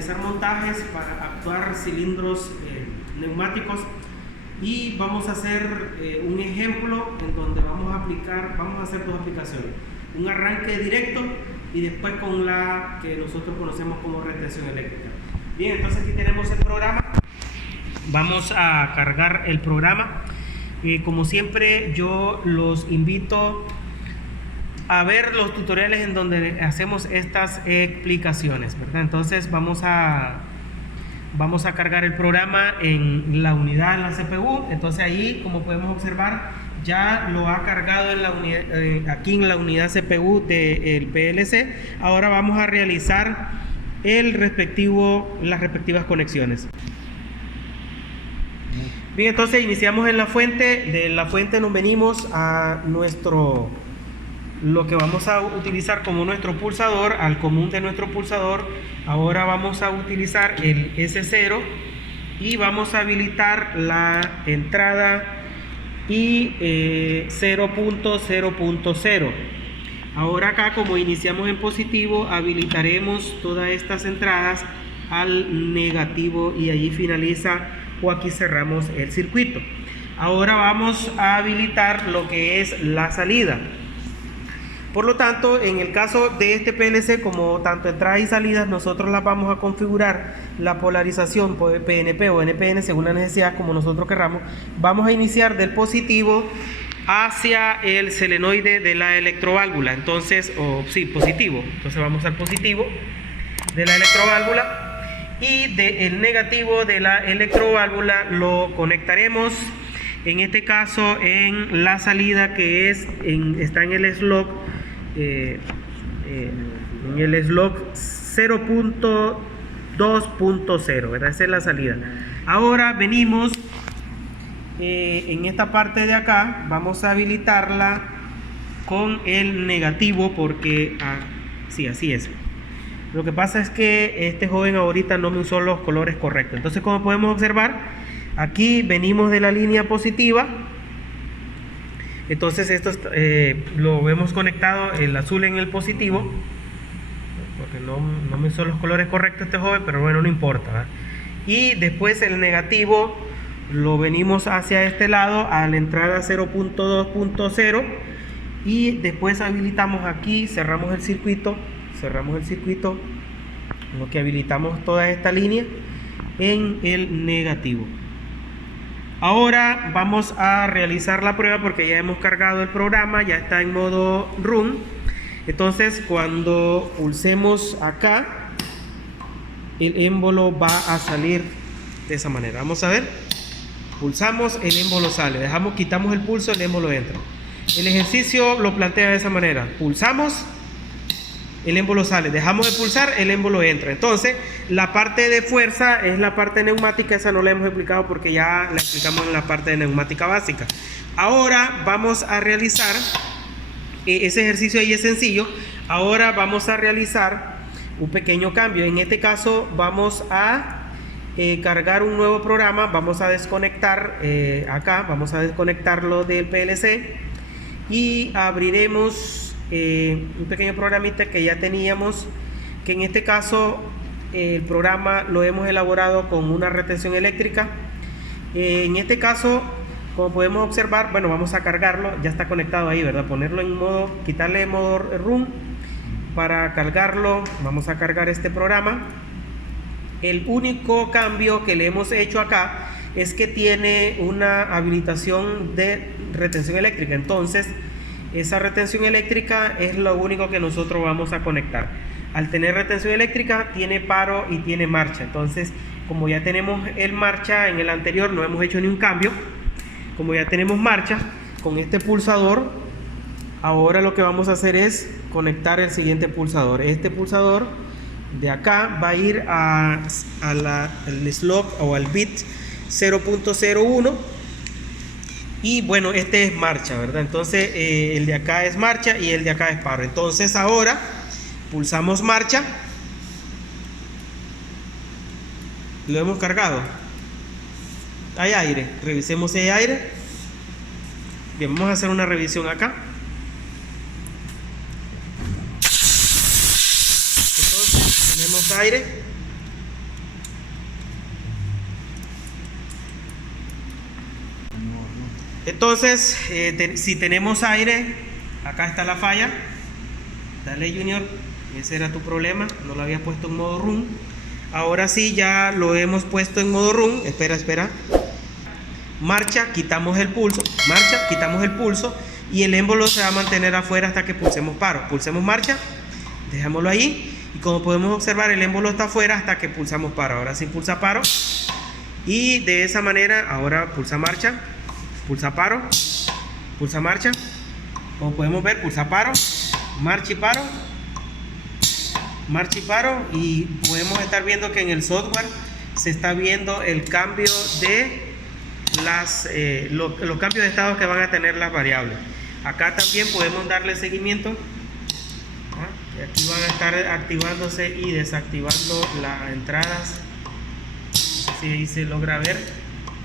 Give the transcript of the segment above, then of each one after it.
realizar montajes para actuar cilindros neumáticos, y vamos a hacer un ejemplo en donde vamos a hacer dos aplicaciones: un arranque directo y después con la que nosotros conocemos como retención eléctrica. Bien, entonces aquí tenemos el programa. Vamos a cargar el programa. Como siempre, yo los invito a ver los tutoriales en donde hacemos estas explicaciones, ¿verdad? Entonces vamos a cargar el programa en la unidad, en la CPU. Entonces ahí, como podemos observar, ya lo ha cargado en la unidad, aquí en la unidad CPU del PLC. Ahora vamos a realizar las respectivas conexiones. Bien, entonces iniciamos en la fuente. De la fuente nos venimos a lo que vamos a utilizar como nuestro pulsador, al común de nuestro pulsador. Ahora vamos a utilizar el S0 y vamos a habilitar la entrada y 0.0.0. Ahora acá, como iniciamos en positivo, habilitaremos todas estas entradas al negativo y allí finaliza, o aquí cerramos el circuito. Ahora vamos a habilitar lo que es la salida. Por lo tanto, en el caso de este PLC, como tanto entradas y salidas, nosotros las vamos a configurar la polarización PNP o NPN según la necesidad, como nosotros querramos. Vamos a iniciar del positivo hacia el solenoide de la electroválvula. Entonces, positivo. Entonces vamos al positivo de la electroválvula, y del negativo de la electroválvula lo conectaremos, en este caso, en la salida, que está en el slot. En el slot 0.2.0, ¿verdad? Esa es la salida. Ahora venimos en esta parte de acá, vamos a habilitarla con el negativo, porque sí, así es. Lo que pasa es que este joven ahorita no me usó los colores correctos. Entonces, como podemos observar, aquí venimos de la línea positiva. Entonces esto lo hemos conectado, el azul en el positivo, porque no me hizo los colores correctos este joven, pero bueno, no importa, ¿verdad? Y después el negativo lo venimos hacia este lado, a la entrada 0.2.0, y después habilitamos aquí, cerramos el circuito, lo que habilitamos toda esta línea en el negativo. Ahora vamos a realizar la prueba, porque ya hemos cargado el programa, ya está en modo run. Entonces, cuando pulsemos acá, el émbolo va a salir de esa manera. Vamos a ver. Pulsamos, el émbolo sale. Quitamos el pulso, el émbolo entra. El ejercicio lo plantea de esa manera. Pulsamos, el émbolo sale. Dejamos de pulsar, el émbolo entra. Entonces, la parte de fuerza es la parte neumática. Esa no la hemos explicado porque ya la explicamos en la parte de neumática básica. Ahora vamos a realizar ese ejercicio ahí, es sencillo. Ahora vamos a realizar un pequeño cambio. En este caso vamos a cargar un nuevo programa. Vamos a desconectar acá, vamos a desconectarlo del PLC y abriremos un pequeño programita que ya teníamos, que en este caso el programa lo hemos elaborado con una retención eléctrica. En este caso, como podemos observar, bueno, vamos a cargarlo, ya está conectado ahí, ¿verdad? Ponerlo en modo, quitarle modo run para cargarlo. Vamos a cargar este programa. El único cambio que le hemos hecho acá es que tiene una habilitación de retención eléctrica. Entonces, esa retención eléctrica es lo único que nosotros vamos a conectar. Al tener retención eléctrica, tiene paro y tiene marcha. Entonces, como ya tenemos el marcha, en el anterior no hemos hecho ni un cambio. Como ya tenemos marcha, con este pulsador, ahora lo que vamos a hacer es conectar el siguiente pulsador. Este pulsador de acá va a ir al slot o al bit 0.01. Y bueno, este es marcha, ¿verdad? Entonces el de acá es marcha y el de acá es paro. Entonces ahora pulsamos marcha. Lo hemos cargado. Hay aire. Revisemos si hay aire. Bien, vamos a hacer una revisión acá. Entonces tenemos aire. Entonces, si tenemos aire, acá está la falla. Dale, Junior, ese era tu problema, no lo había puesto en modo run. Ahora sí, ya lo hemos puesto en modo run. Espera. Marcha, quitamos el pulso. Marcha, quitamos el pulso. Y el émbolo se va a mantener afuera hasta que pulsemos paro. Pulsemos marcha, dejámoslo ahí. Y como podemos observar, el émbolo está afuera hasta que pulsamos paro. Ahora sí pulsa paro. Y de esa manera, ahora pulsa marcha, pulsa paro, pulsa marcha. Como podemos ver, pulsa paro, marcha y paro, marcha y paro. Y podemos estar viendo que en el software se está viendo el cambio de los cambios de estado que van a tener las variables. Acá también podemos darle seguimiento. Y aquí van a estar activándose y desactivando las entradas. No sé si ahí se logra ver,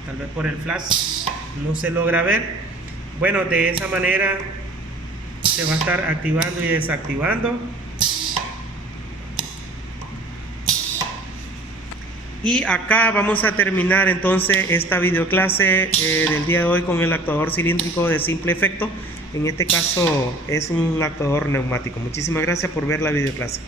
tal vez por el flash no se logra ver. Bueno, de esa manera se va a estar activando y desactivando. Y acá vamos a terminar entonces esta videoclase del día de hoy con el actuador cilíndrico de simple efecto. En este caso es un actuador neumático. Muchísimas gracias por ver la videoclase.